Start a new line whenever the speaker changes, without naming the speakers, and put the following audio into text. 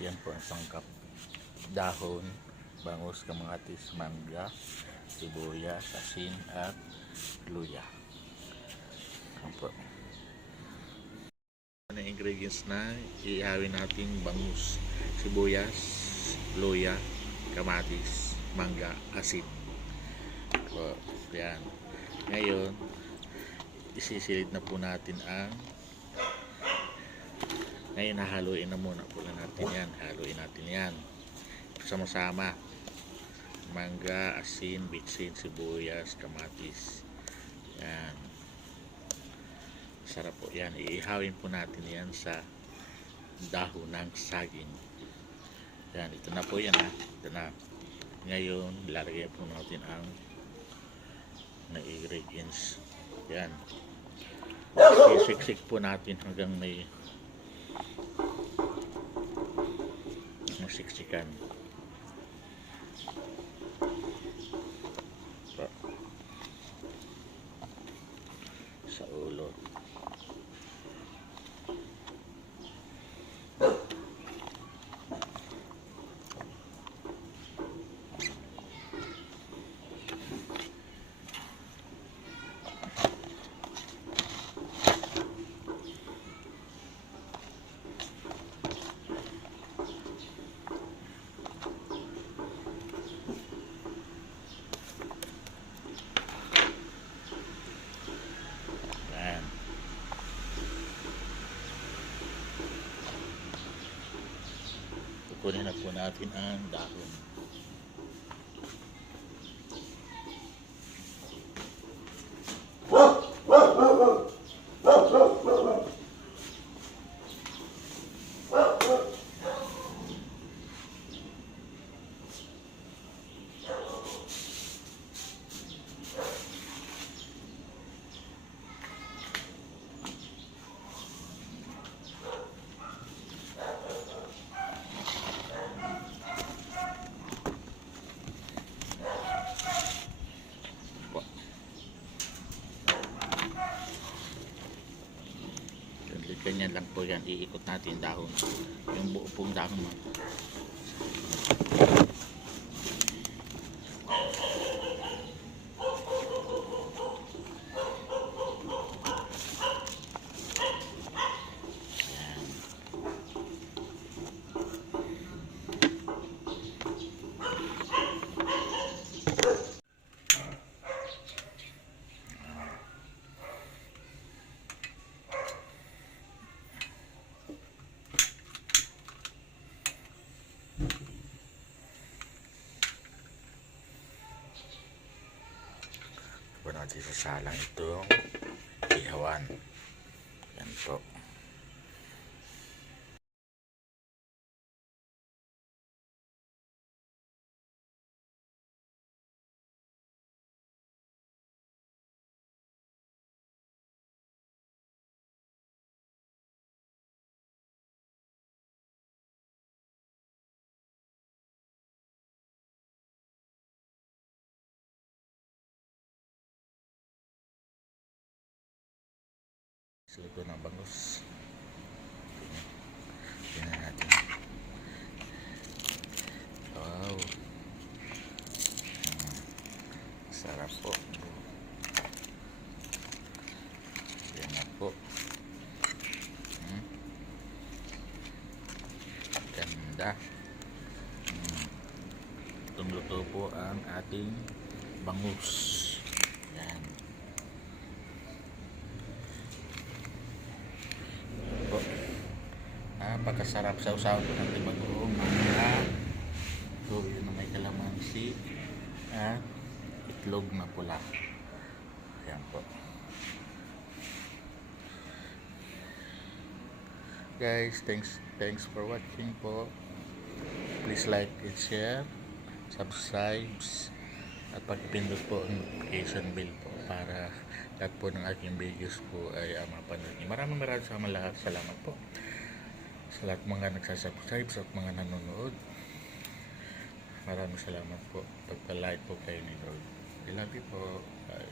Yan po ang sangkap. Dahon, bangus, kamatis, mangga, sibuyas, asin, at luya. Yan po. Yung ingredients na ihawin natin bangus, sibuyas, luya, kamatis, mangga, asin. Po, yan. Ngayon, isisilid na po natin ang ngayon hahaluin na muna po na natin yan. Haluin natin yan. Sama-sama. Mangga, asin, bitsin, sibuyas, kamatis. Yan. Sarap po yan. Iihawin po natin yan sa dahon ng saging. Yan. Ito na po yan ha. Ito na. Ngayon, lalagyan po natin ang na ingredients. Yan. Sisiksik po natin hanggang may saksikan Seolah. Kukunin na po natin ang dahon. Ganyan lang po yan. Iikot natin dahon. Yung buo pong dahon. Po natin sa salang itong ihawan. Yan po. Sugo ng bangus. Tingnan natin. Wow. Hmm. Sarap po. Yan na po. Hmm. Ganda. Hmm. Luto po ang ating bangus. Yan. po. Napakasarap sa usawa po ng tibagoong mga tuyo na may kalamansi at itlog na pula. Ayan po. Guys, thanks thanks for watching po. Please like and share, subscribe, at pag-pindot po ang notification bell po para lahat po ng aking videos po ay uh, mapanood. Maraming maraming salamat lahat. Salamat po sa lahat mga nagsasubscribe sa mga nanonood. Maraming salamat po. Pagpa-like po kayo ni Lord. I love you po. Bye.